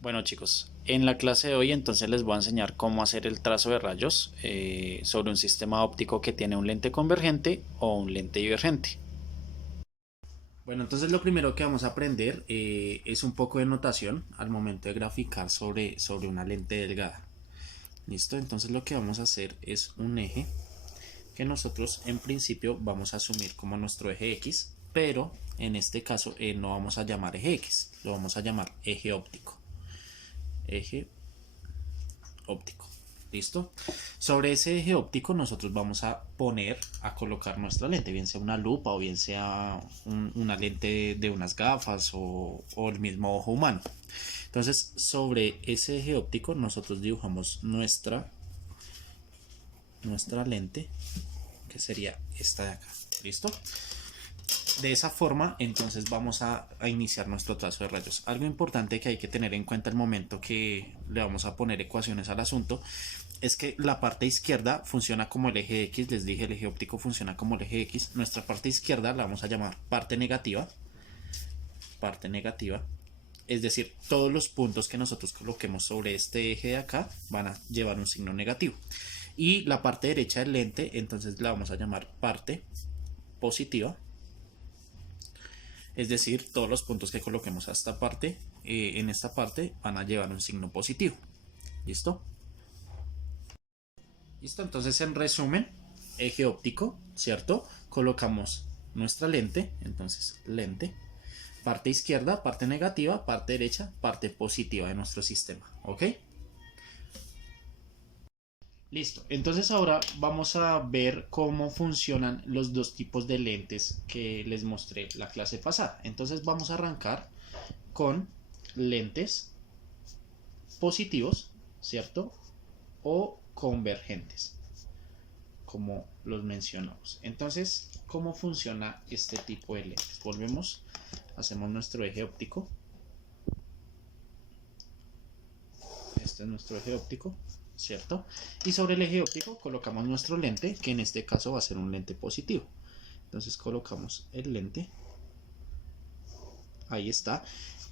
Bueno chicos, en la clase de hoy entonces les voy a enseñar cómo hacer el trazo de rayos sobre un sistema óptico que tiene un lente convergente o un lente divergente. Bueno, entonces lo primero que vamos a aprender es un poco de notación al momento de graficar sobre una lente delgada. ¿Listo? Entonces lo que vamos a hacer es un eje que nosotros en principio vamos a asumir como nuestro eje X, pero en este caso no vamos a llamar eje X, lo vamos a llamar eje óptico. Eje óptico. ¿Listo? Sobre ese eje óptico nosotros vamos a colocar nuestra lente, bien sea una lupa o bien sea una lente de unas gafas o el mismo ojo humano. Entonces sobre ese eje óptico nosotros dibujamos nuestra lente, que sería esta de acá. ¿Listo? De esa forma entonces vamos a iniciar nuestro trazo de rayos. Algo importante que hay que tener en cuenta al momento que le vamos a poner ecuaciones al asunto es que la parte izquierda funciona como el eje X. Les dije, el eje óptico funciona como el eje X. Nuestra parte izquierda la vamos a llamar parte negativa. Parte negativa. Es decir, todos los puntos que nosotros coloquemos sobre este eje de acá van a llevar un signo negativo. Y la parte derecha del lente entonces la vamos a llamar parte positiva. Es decir, todos los puntos que coloquemos a esta parte, en esta parte van a llevar un signo positivo. ¿Listo? ¿Listo? Entonces, en resumen, eje óptico, ¿cierto? Colocamos nuestra lente, entonces lente, parte izquierda, parte negativa, parte derecha, parte positiva de nuestro sistema. ¿Ok? Listo. Entonces ahora vamos a ver cómo funcionan los dos tipos de lentes que les mostré la clase pasada. Entonces vamos a arrancar con lentes positivos, ¿cierto? O convergentes, como los mencionamos. Entonces, ¿cómo funciona este tipo de lentes? Volvemos, hacemos nuestro eje óptico. Este es nuestro eje óptico, ¿cierto? Y sobre el eje óptico colocamos nuestro lente, que en este caso va a ser un lente positivo. Entonces colocamos el lente. Ahí está.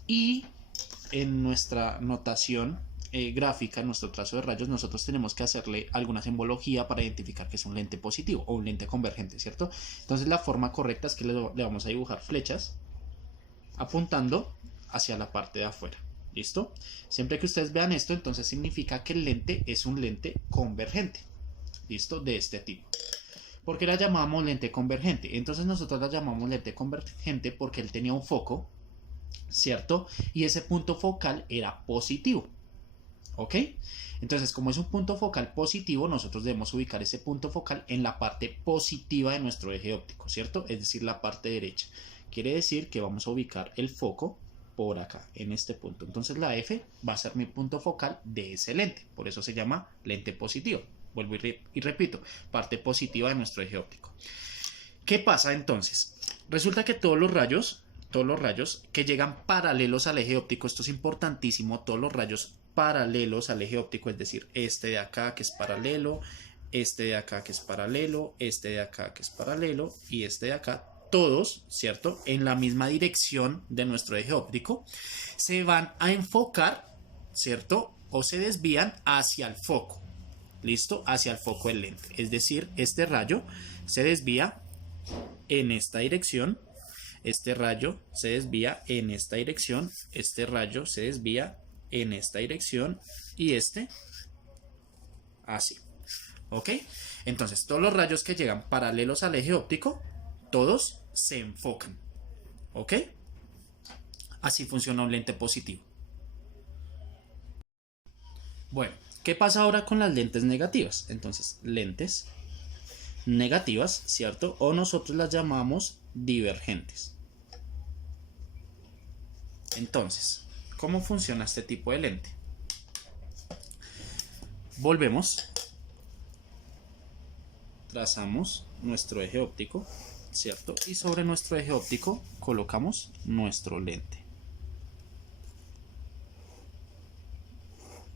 Y en nuestra notación gráfica, en nuestro trazo de rayos, nosotros tenemos que hacerle alguna simbología para identificar que es un lente positivo o un lente convergente, ¿cierto? Entonces la forma correcta es que le vamos a dibujar flechas apuntando hacia la parte de afuera. ¿Listo? Siempre que ustedes vean esto, entonces significa que el lente es un lente convergente. ¿Listo? De este tipo. ¿Por qué la llamamos lente convergente? Entonces nosotros la llamamos lente convergente porque él tenía un foco, ¿cierto? Y ese punto focal era positivo. ¿Ok? Entonces, como es un punto focal positivo, nosotros debemos ubicar ese punto focal en la parte positiva de nuestro eje óptico, ¿cierto? Es decir, la parte derecha. Quiere decir que vamos a ubicar el foco por acá, en este punto. Entonces la F va a ser mi punto focal de ese lente. Por eso se llama lente positivo. Vuelvo y repito, parte positiva de nuestro eje óptico. ¿Qué pasa entonces? Resulta que todos los rayos que llegan paralelos al eje óptico, esto es importantísimo, todos los rayos paralelos al eje óptico, es decir, este de acá que es paralelo, este de acá que es paralelo, este de acá que es paralelo y este de acá, todos, ¿cierto? En la misma dirección de nuestro eje óptico, se van a enfocar, ¿cierto? O se desvían hacia el foco, ¿listo? Hacia el foco del lente. Es decir, este rayo se desvía en esta dirección, este rayo se desvía en esta dirección, este rayo se desvía en esta dirección y este así. ¿Ok? Entonces todos los rayos que llegan paralelos al eje óptico, todos se enfocan. ¿Ok? Así funciona un lente positivo. Bueno, ¿qué pasa ahora con las lentes negativas? Entonces, lentes negativas, ¿cierto? O nosotros las llamamos divergentes. Entonces, ¿cómo funciona este tipo de lente? Volvemos, trazamos nuestro eje óptico, ¿cierto? Y sobre nuestro eje óptico colocamos nuestro lente.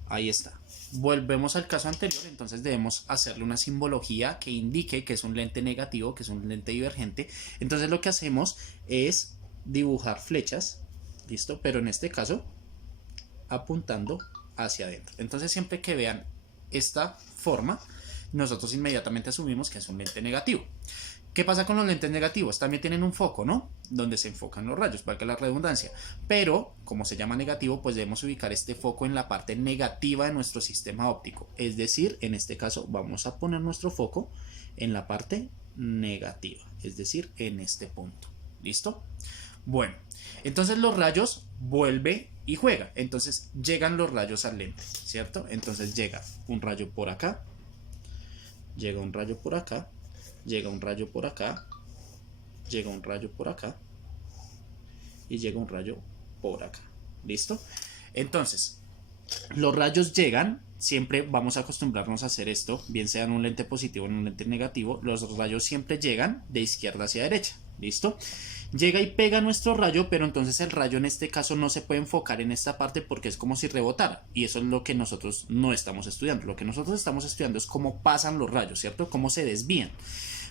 Ahí está. Volvemos al caso anterior, entonces debemos hacerle una simbología que indique que es un lente negativo, que es un lente divergente. Entonces lo que hacemos es dibujar flechas, ¿listo? Pero en este caso apuntando hacia adentro. Entonces siempre que vean esta forma, nosotros inmediatamente asumimos que es un lente negativo. ¿Qué pasa con los lentes negativos? También tienen un foco, ¿no? Donde se enfocan los rayos, valga la redundancia. Pero, como se llama negativo, pues debemos ubicar este foco en la parte negativa de nuestro sistema óptico. Es decir, en este caso vamos a poner nuestro foco en la parte negativa, es decir, en este punto. ¿Listo? Bueno, entonces los rayos vuelve y juega. Entonces llegan los rayos al lente, ¿cierto? Entonces llega un rayo por acá, llega un rayo por acá, llega un rayo por acá, llega un rayo por acá y llega un rayo por acá. ¿Listo? Entonces, los rayos llegan, siempre vamos a acostumbrarnos a hacer esto, bien sea en un lente positivo o en un lente negativo, los rayos siempre llegan de izquierda hacia derecha. ¿Listo? Llega y pega nuestro rayo, pero entonces el rayo en este caso no se puede enfocar en esta parte porque es como si rebotara, y eso es lo que nosotros no estamos estudiando. Lo que nosotros estamos estudiando es cómo pasan los rayos, ¿cierto? Cómo se desvían.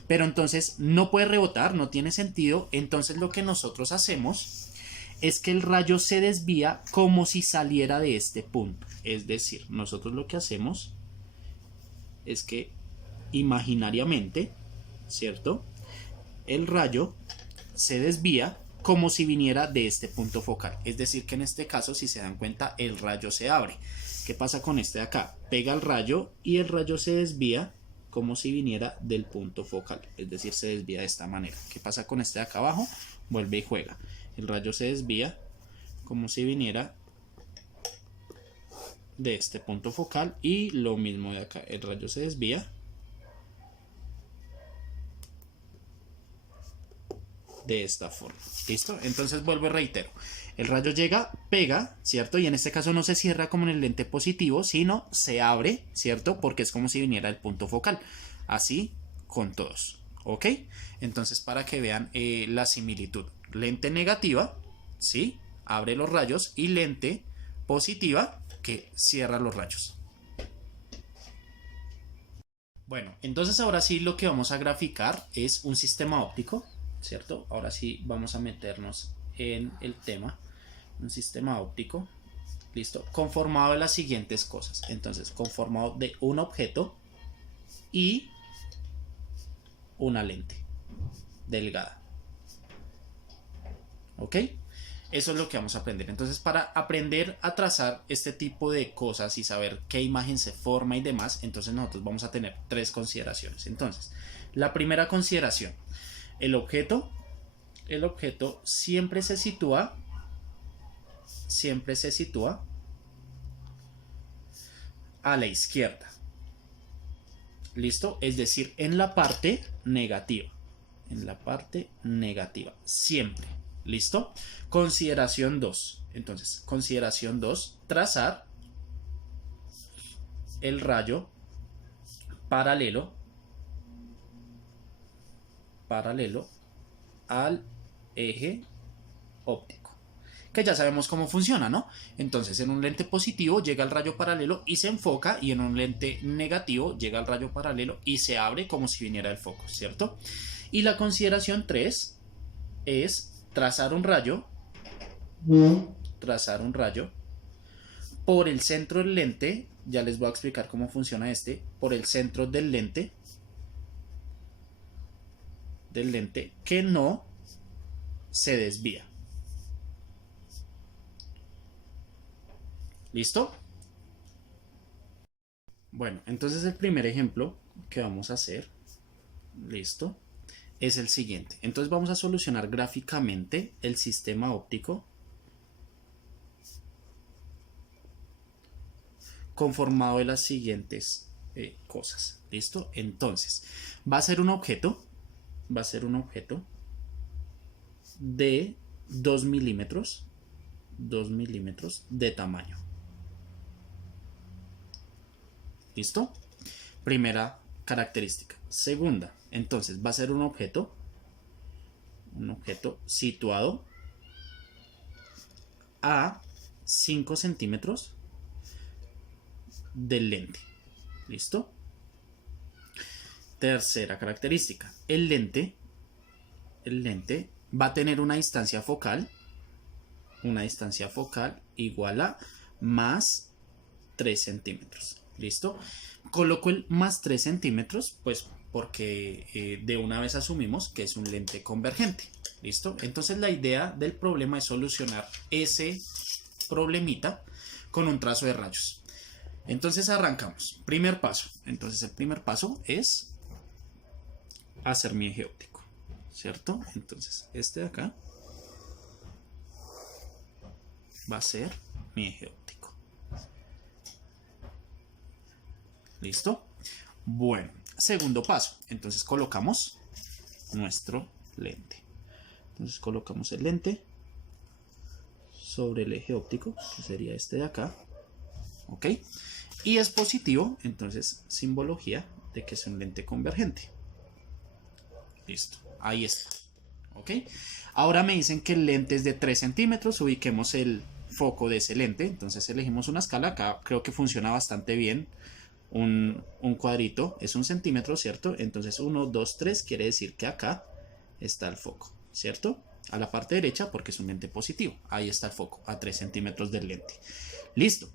Pero entonces no puede rebotar, no tiene sentido. Entonces lo que nosotros hacemos es que el rayo se desvía como si saliera de este punto. Es decir, nosotros lo que hacemos es que imaginariamente, ¿cierto? El rayo se desvía como si viniera de este punto focal. Es decir, que en este caso, si se dan cuenta, el rayo se abre. ¿Qué pasa con este de acá? Pega el rayo y el rayo se desvía como si viniera del punto focal. Es decir, se desvía de esta manera. ¿Qué pasa con este de acá abajo? Vuelve y juega. El rayo se desvía como si viniera de este punto focal y lo mismo de acá. El rayo se desvía de esta forma. ¿Listo? Entonces vuelvo y reitero. El rayo llega, pega, ¿cierto? Y en este caso no se cierra como en el lente positivo, sino se abre, ¿cierto? Porque es como si viniera del punto focal. Así con todos. ¿Ok? Entonces para que vean la similitud. Lente negativa, ¿sí? Abre los rayos, y lente positiva que cierra los rayos. Bueno, entonces ahora sí lo que vamos a graficar es un sistema óptico, ¿cierto? Ahora sí vamos a meternos en el tema. Un sistema óptico, ¿listo? Conformado de las siguientes cosas. Entonces, conformado de un objeto y una lente delgada. ¿Ok? Eso es lo que vamos a aprender. Entonces, para aprender a trazar este tipo de cosas y saber qué imagen se forma y demás, entonces nosotros vamos a tener tres consideraciones. Entonces, la primera consideración, el objeto siempre se sitúa a la izquierda. ¿Listo? Es decir, en la parte negativa. En la parte negativa. Siempre. ¿Listo? Consideración 2. Entonces, consideración 2. Trazar el rayo paralelo al eje óptico, que ya sabemos cómo funciona, ¿no? Entonces en un lente positivo llega el rayo paralelo y se enfoca, y en un lente negativo llega el rayo paralelo y se abre como si viniera el foco, ¿cierto? Y la consideración 3 es trazar un rayo por el centro del lente. Ya les voy a explicar cómo funciona por el centro del lente que no se desvía. ¿Listo? Bueno, entonces el primer ejemplo que vamos a hacer, listo, es el siguiente. Entonces vamos a solucionar gráficamente el sistema óptico conformado de las siguientes cosas. ¿Listo? Entonces, va a ser un objeto de 2 milímetros de tamaño. ¿Listo? Primera característica. Segunda, entonces va a ser un objeto situado a 5 centímetros del lente. ¿Listo? Tercera característica. El lente va a tener una distancia focal igual a más 3 centímetros. ¿Listo? Coloco el más 3 centímetros, pues porque de una vez asumimos que es un lente convergente. ¿Listo? Entonces la idea del problema es solucionar ese problemita con un trazo de rayos. Entonces arrancamos. Primer paso. Entonces el primer paso es hacer mi eje óptico, ¿cierto? Entonces este de acá va a ser mi eje óptico. ¿Listo? Bueno, segundo paso. Entonces colocamos nuestro lente. Entonces colocamos el lente sobre el eje óptico, que sería este de acá. ¿Ok? Y es positivo, entonces simbología de que es un lente convergente. Listo, ahí está. ¿Ok? Ahora me dicen que el lente es de 3 centímetros. Ubiquemos el foco de ese lente. Entonces elegimos una escala. Acá creo que funciona bastante bien. Un cuadrito es 1 centímetro, ¿cierto? Entonces 1, 2, 3 quiere decir que acá está el foco, ¿cierto? A la parte derecha porque es un lente positivo. Ahí está el foco, a 3 centímetros del lente. Listo.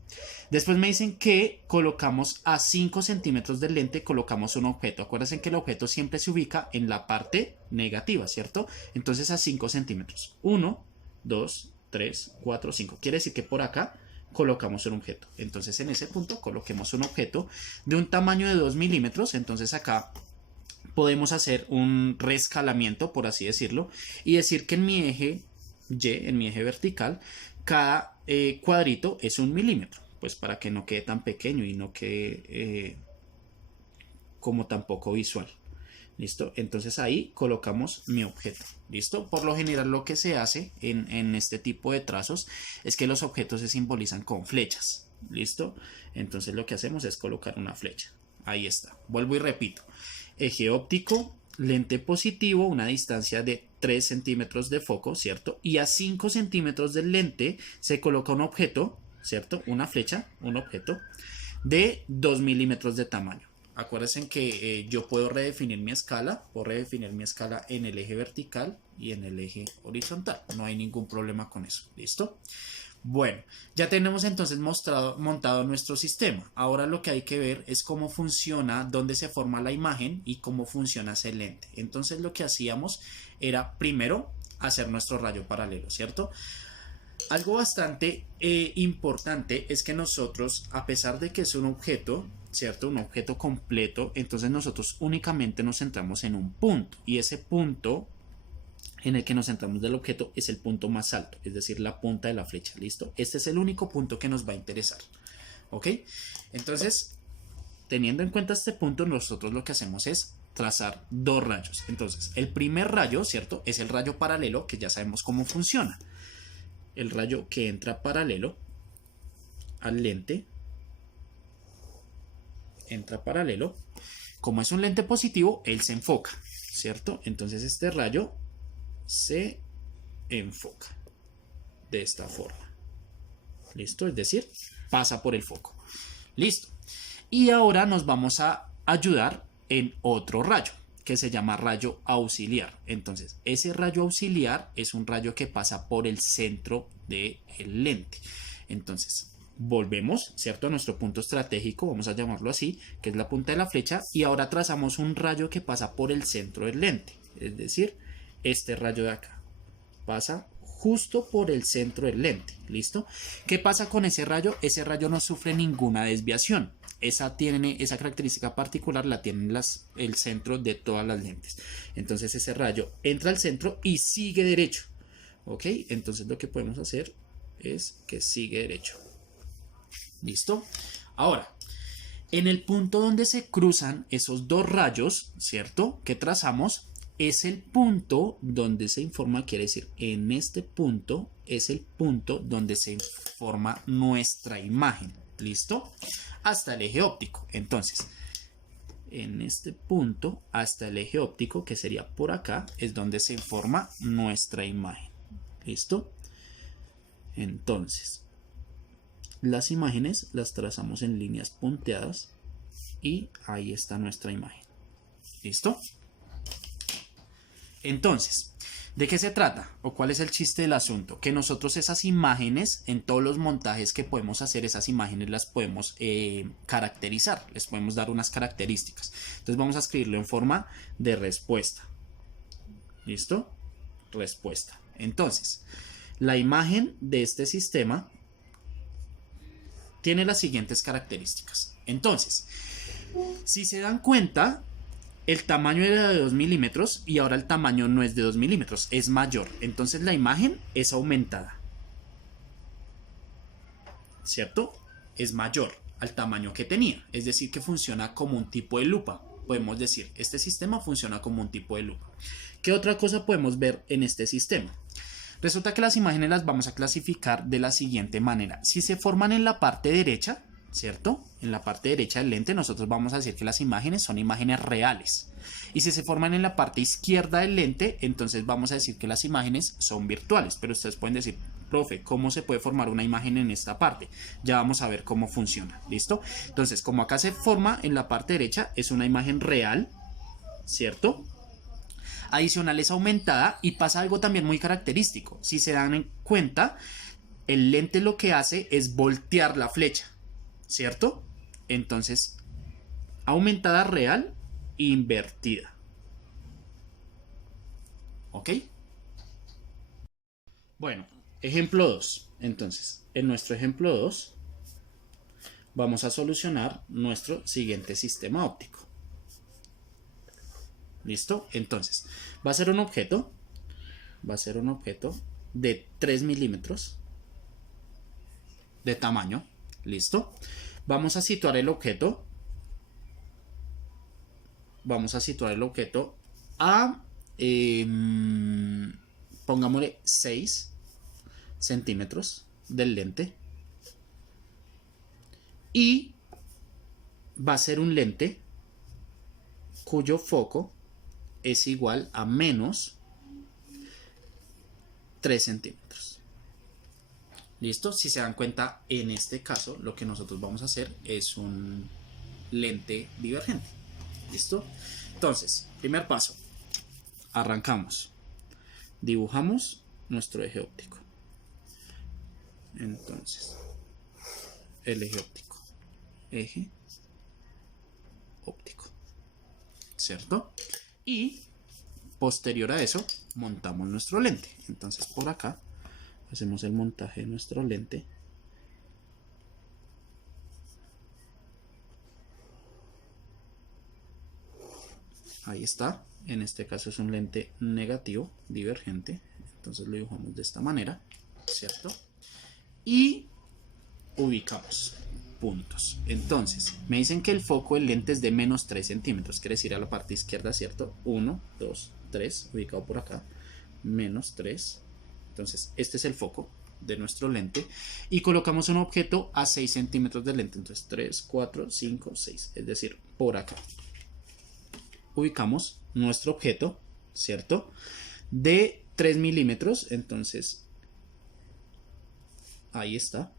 Después me dicen que colocamos a 5 centímetros del lente, colocamos un objeto. Acuérdense que el objeto siempre se ubica en la parte negativa, ¿cierto? Entonces a 5 centímetros. 1, 2, 3, 4, 5. Quiere decir que por acá colocamos un objeto. Entonces en ese punto coloquemos un objeto de un tamaño de 2 milímetros. Entonces acá podemos hacer un reescalamiento, por así decirlo, y decir que en mi eje Y, en mi eje vertical, cada cuadrito es 1 milímetro, pues para que no quede tan pequeño y no quede como tan poco visual. ¿Listo? Entonces ahí colocamos mi objeto. ¿Listo? Por lo general lo que se hace en este tipo de trazos es que los objetos se simbolizan con flechas. ¿Listo? Entonces lo que hacemos es colocar una flecha. Ahí está. Vuelvo y repito. Eje óptico, lente positivo, una distancia de 3 centímetros de foco, ¿cierto? Y a 5 centímetros del lente se coloca un objeto, ¿cierto? Una flecha, un objeto de 2 milímetros de tamaño. Acuérdense que yo puedo redefinir mi escala en el eje vertical y en el eje horizontal. No hay ningún problema con eso. ¿Listo? Bueno, ya tenemos entonces montado nuestro sistema. Ahora lo que hay que ver es cómo funciona, dónde se forma la imagen y cómo funciona ese lente. Entonces lo que hacíamos era primero hacer nuestro rayo paralelo, ¿cierto? Algo bastante importante es que nosotros, a pesar de que es un objeto, ¿cierto? Un objeto completo, entonces nosotros únicamente nos centramos en un punto, y ese punto en el que nos centramos del objeto es el punto más alto, es decir, la punta de la flecha. ¿Listo? Este es el único punto que nos va a interesar. ¿Ok? Entonces, teniendo en cuenta este punto, nosotros lo que hacemos es trazar dos rayos. Entonces, el primer rayo, ¿cierto? Es el rayo paralelo, que ya sabemos cómo funciona. El rayo que entra paralelo al lente entra paralelo. Como es un lente positivo, él se enfoca, ¿cierto? Entonces este rayo se enfoca de esta forma. ¿Listo? Es decir, pasa por el foco. Listo. Y ahora nos vamos a ayudar en otro rayo, que se llama rayo auxiliar. Entonces, ese rayo auxiliar es un rayo que pasa por el centro del lente. Entonces, volvemos, ¿cierto? A nuestro punto estratégico, vamos a llamarlo así, que es la punta de la flecha, y ahora trazamos un rayo que pasa por el centro del lente. Es decir, este rayo de acá pasa justo por el centro del lente. ¿Listo? ¿Qué pasa con ese rayo? Ese rayo no sufre ninguna desviación. Esa característica particular la tiene el centro de todas las lentes. Entonces ese rayo entra al centro y sigue derecho. ¿Ok? Entonces lo que podemos hacer es que sigue derecho. ¿Listo? Ahora, en el punto donde se cruzan esos dos rayos, ¿cierto? Que trazamos, es el punto donde se informa, quiere decir, en este punto es el punto donde se forma nuestra imagen. ¿Listo? Hasta el eje óptico. Entonces, en este punto hasta el eje óptico, que sería por acá, es donde se forma nuestra imagen. ¿Listo? Entonces, las imágenes las trazamos en líneas punteadas y ahí está nuestra imagen. ¿Listo? Entonces, ¿De qué se trata? ¿O cuál es el chiste del asunto? Que nosotros esas imágenes, en todos los montajes que podemos hacer, esas imágenes las podemos caracterizar, les podemos dar unas características. Entonces vamos a escribirlo en forma de respuesta. ¿Listo? Respuesta. Entonces, la imagen de este sistema tiene las siguientes características. Entonces, si se dan cuenta, el tamaño era de 2 milímetros y ahora el tamaño no es de 2 milímetros, es mayor. Entonces la imagen es aumentada. ¿Cierto? Es mayor al tamaño que tenía. Es decir, que funciona como un tipo de lupa. Podemos decir, este sistema funciona como un tipo de lupa. ¿Qué otra cosa podemos ver en este sistema? Resulta que las imágenes las vamos a clasificar de la siguiente manera. Si se forman en la parte derecha, ¿cierto? En la parte derecha del lente nosotros vamos a decir que las imágenes son imágenes reales. Y si se forman en la parte izquierda del lente, entonces vamos a decir que las imágenes son virtuales. Pero ustedes pueden decir, profe, ¿cómo se puede formar una imagen en esta parte? Ya vamos a ver cómo funciona, ¿listo? Entonces, como acá se forma en la parte derecha, es una imagen real, ¿cierto? Adicional es aumentada y pasa algo también muy característico. Si se dan cuenta, el lente lo que hace es voltear la flecha, ¿cierto? Entonces, aumentada real, invertida. ¿Ok? Bueno, ejemplo 2. Entonces, en nuestro ejemplo 2, vamos a solucionar nuestro siguiente sistema óptico. ¿Listo? Entonces, va a ser un objeto de 3 milímetros de tamaño. ¿Listo? Vamos a situar el objeto a pongámosle 6 centímetros del lente y va a ser un lente cuyo foco es igual a menos 3 centímetros. ¿Listo? Si se dan cuenta, en este caso lo que nosotros vamos a hacer es un lente divergente. ¿Listo? Entonces, primer paso, arrancamos, dibujamos nuestro eje óptico. Entonces, el eje óptico, ¿cierto? Y posterior a eso montamos nuestro lente. Entonces por acá hacemos el montaje de nuestro lente. Ahí está. En este caso es un lente negativo, divergente. Entonces lo dibujamos de esta manera, ¿cierto? Y ubicamos puntos. Entonces, me dicen que el foco del lente es de menos 3 centímetros. Quiere decir a la parte izquierda, ¿cierto? 1, 2, 3, ubicado por acá. Menos 3. Entonces, este es el foco de nuestro lente. Y colocamos un objeto a 6 centímetros del lente. Entonces, 3, 4, 5, 6. Es decir, por acá. Ubicamos nuestro objeto, ¿cierto? De 3 milímetros. Entonces, ahí está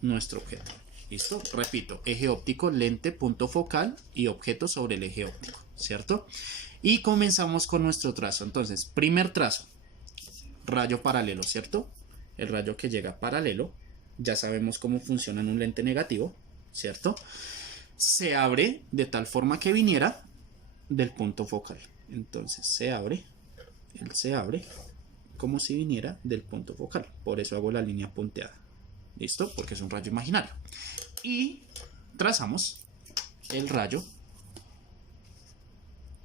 nuestro objeto. ¿Listo? Repito, eje óptico, lente, punto focal y objeto sobre el eje óptico, ¿cierto? Y comenzamos con nuestro trazo. Entonces, primer trazo, rayo paralelo, ¿cierto? El rayo que llega paralelo, ya sabemos cómo funciona en un lente negativo, ¿cierto? Se abre de tal forma que viniera del punto focal. Entonces él se abre como si viniera del punto focal. Por eso hago la línea punteada. ¿Listo? Porque es un rayo imaginario. Y trazamos el rayo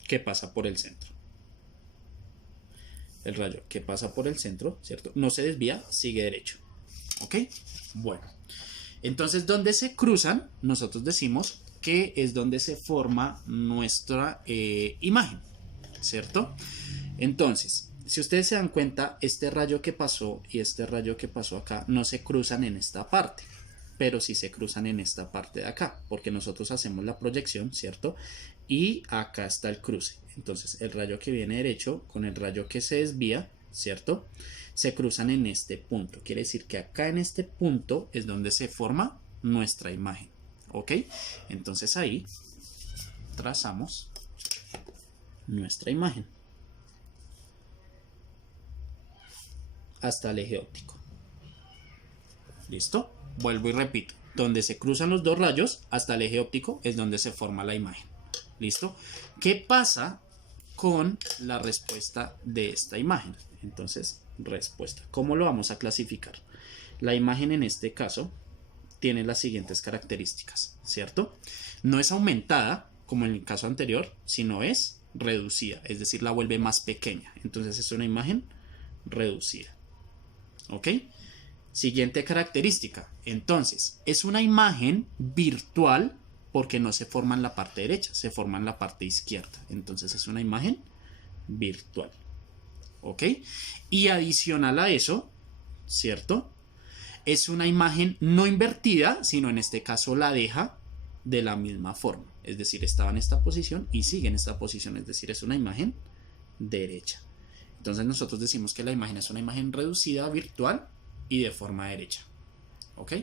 que pasa por el centro. El rayo que pasa por el centro, ¿cierto? No se desvía, sigue derecho. ¿Ok? Bueno. Entonces, donde se cruzan, nosotros decimos que es donde se forma nuestra imagen, ¿cierto? Entonces, si ustedes se dan cuenta, este rayo que pasó y este rayo que pasó acá no se cruzan en esta parte, pero sí se cruzan en esta parte de acá, porque nosotros hacemos la proyección, ¿cierto? Y acá está el cruce. Entonces, el rayo que viene derecho con el rayo que se desvía, ¿cierto? Se cruzan en este punto. Quiere decir que acá en este punto es donde se forma nuestra imagen. ¿Ok? Entonces ahí trazamos nuestra imagen. hasta el eje óptico. ¿Listo? Vuelvo y repito. Donde se cruzan los dos rayos hasta el eje óptico es donde se forma la imagen. ¿Listo? ¿Qué pasa con la respuesta de esta imagen? Entonces, respuesta. ¿Cómo lo vamos a clasificar? La imagen en este caso tiene las siguientes características, ¿cierto? No es aumentada como en el caso anterior, sino es reducida, es decir, la vuelve más pequeña. Entonces es una imagen reducida. ¿Ok? Siguiente característica. Entonces, es una imagen virtual porque no se forma en la parte derecha, se forma en la parte izquierda. Entonces es una imagen virtual. ¿Ok? Y adicional a eso, ¿cierto? Es una imagen no invertida, sino en este caso la deja de la misma forma. Es decir, estaba en esta posición y sigue en esta posición. Es decir, es una imagen derecha. Entonces nosotros decimos que la imagen es una imagen reducida, virtual y de forma derecha. ¿Ok?